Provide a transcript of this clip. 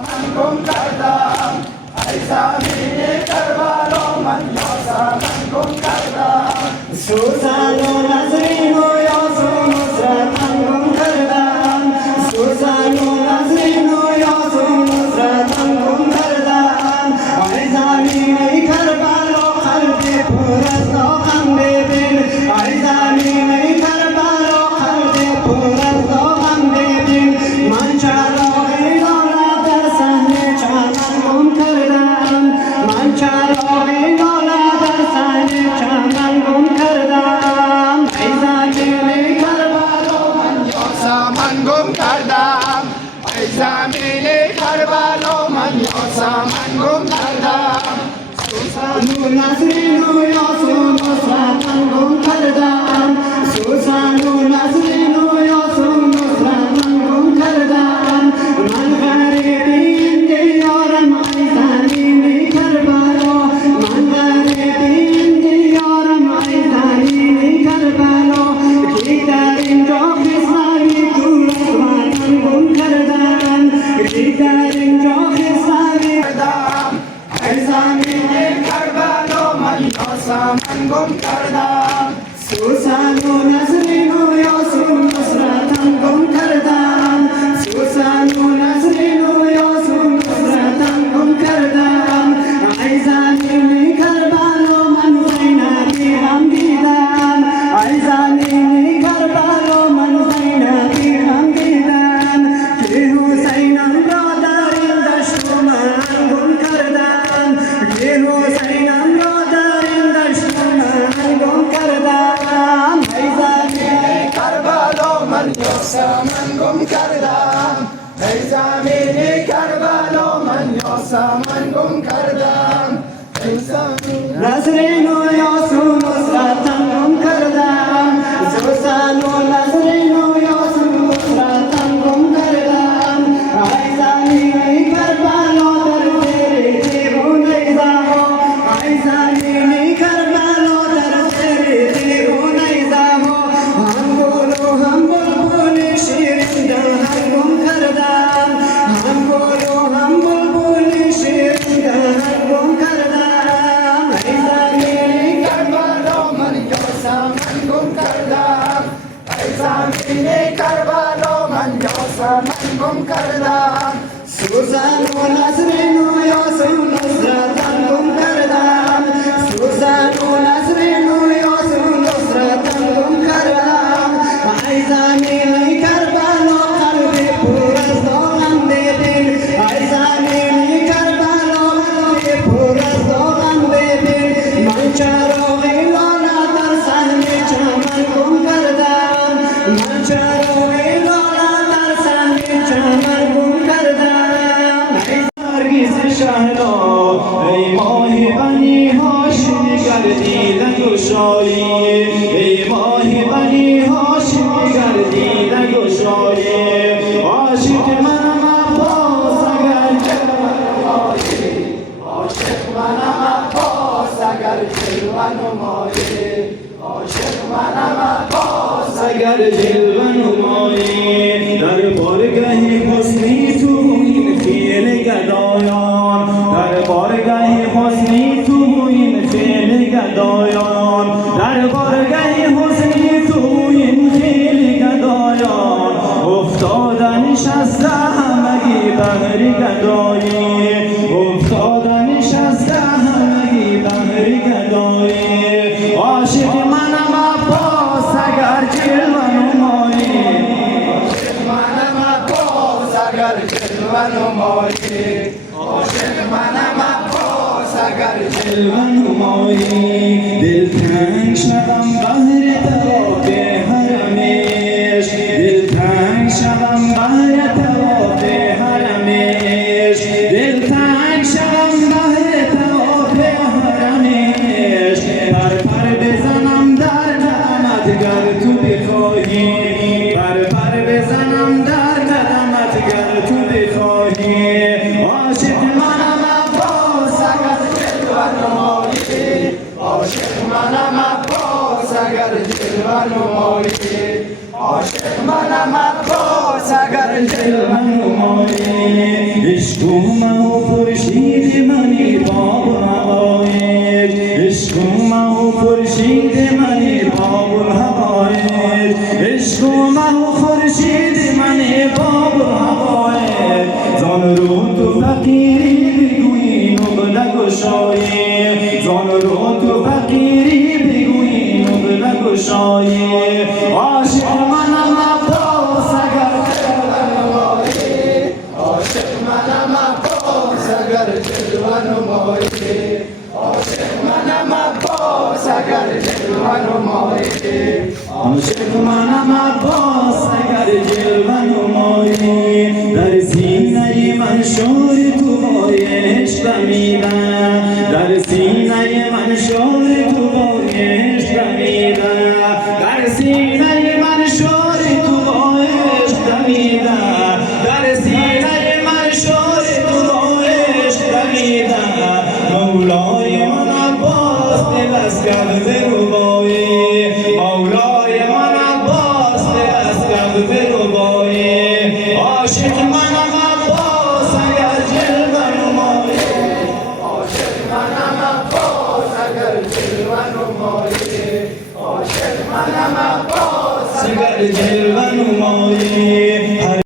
من گم کردم ای زمین کربلا من یاسم من گم کردم سوزن و نظرین و یاسم نصرت من گم کردم سوزن و نظرین و یاسم نصرت من گم کردم ای زمین کربلا قلب پر از داغم ببین ای زمین کربلا قلب پر از داغم ببین من چراغی لاله در صحنه چمن گم کردم من چراغی لاله در صحنه چمن گم کردم ای زمین کربلا من یاسم من گم کردم ای زمین کربلا من یاسم من گم کردم سوزن و نظرین و یاسم نصرت من گم کردم سوزن و نظرین و یاسم نصرت من گم کردم من غریبیم دیارم ای زمین کربلا من غریبیم دیارم ای زمین کربلا کی در اینجا خسروی دور از وطن گم کردم کی در اینجا خسروی ای زمین کربلا من یاسم من گم کردم سوزن و نظرین و یاسم نصرت من گم کردم سوزن و نظرین و یاسم نصرت من گم کردم ای زمین کربلا من زینبی هم دیدم ای زمین کربلا من زینبی هم دیدم که حسینم را در این دشت و من گم کردم که حسینم را در این دشت و من گم کردم ای زمین کربلا من یاسم من گم کردم ای زمین کربلا من یاسم من گم کردم ای زمین نظرین و یاسم نصرت من گم کردم سوزن و نظرین و یاسم نصرت من گم کردم ای زمین کربلا در زیر تیغ و نیزه ها ای زمین کربلا در زیر تیغ و نیزه ها هم گل و هم بلبل شیرین دهن گم کردم هم گل و هم بلبل شیرین دهن گم کردم ای زمین کربلا من یاسم من گم کردم ای زمین کربلا من یاسم من گم کردم سوزن و نظرین و یاسم نصرت من گم کردم سوزن و نظرین و یاسم نصرت من گم کردم ای زمین کربلا قلب پر از داغم ببین ای زمین کربلا قلب پر از داغم ببین من چراغی لاله در صحنه چمن گم کردم من چراغی لاله در صحنه چمن گم کردم ای نرگس شهلا ای ماه بنی هاشم گردیده گشایی ای ماه بنی هاشم گردیده گشایی عاشق منم عباس اگر عاشق منم عباس اگر جلوه نمایی عاشق منم عباس اگر جلوه نمایی در بارگه حسنی تو این فیل گدایان در بارگه حسنی تو این فیل گدایان در بارگه حسنی تو این فیل گدایان افتادنش از همگی بهر گدایی افتادنش از همگی بهر گدایی عاشق منم عباس اگر جلوه نمایی منم عباس اگر جلوه نمایی عاشق منم عباس اگر جلوه نمایی دلتنگ شدم بهر طواف حرمش دلتنگ شدم بهر طواف حرمش دلتنگ شدم بهر طواف حرمش پر بزنم در قدمت گر تو بخواهی پر بزنم در قدمت گر تو بخواهی عاشق منم عباس اگر جلوه نمایی عاشق منم عباس اگر جلوه نمایی عاشق منم عباس اگر جلوه نمایی عشق ما خورشید منی باب الحقایق عشق ما خورشید منی باب الحقایق عشق ما خورشید منی باب الحقایق زان رو تو فقیری بگویی نقل نگشایی زان رو تو فقیری بگویی نقل نگشایی عاشق منم عباس اگر عاشق منم عباس اگر جلوه نمایی عاشق منم عباس اگر جلوه نمایی عاشق منم عباس اگر جلوه نمایی در سینه من شور تو بای عشق دمیدم در سینه من شور تو بای عشق دمیدم در سینه من شور تو بای عشق دمیدم در سینه من شور تو بای عشق دمیدم مولای من عباس دل از کرد روبای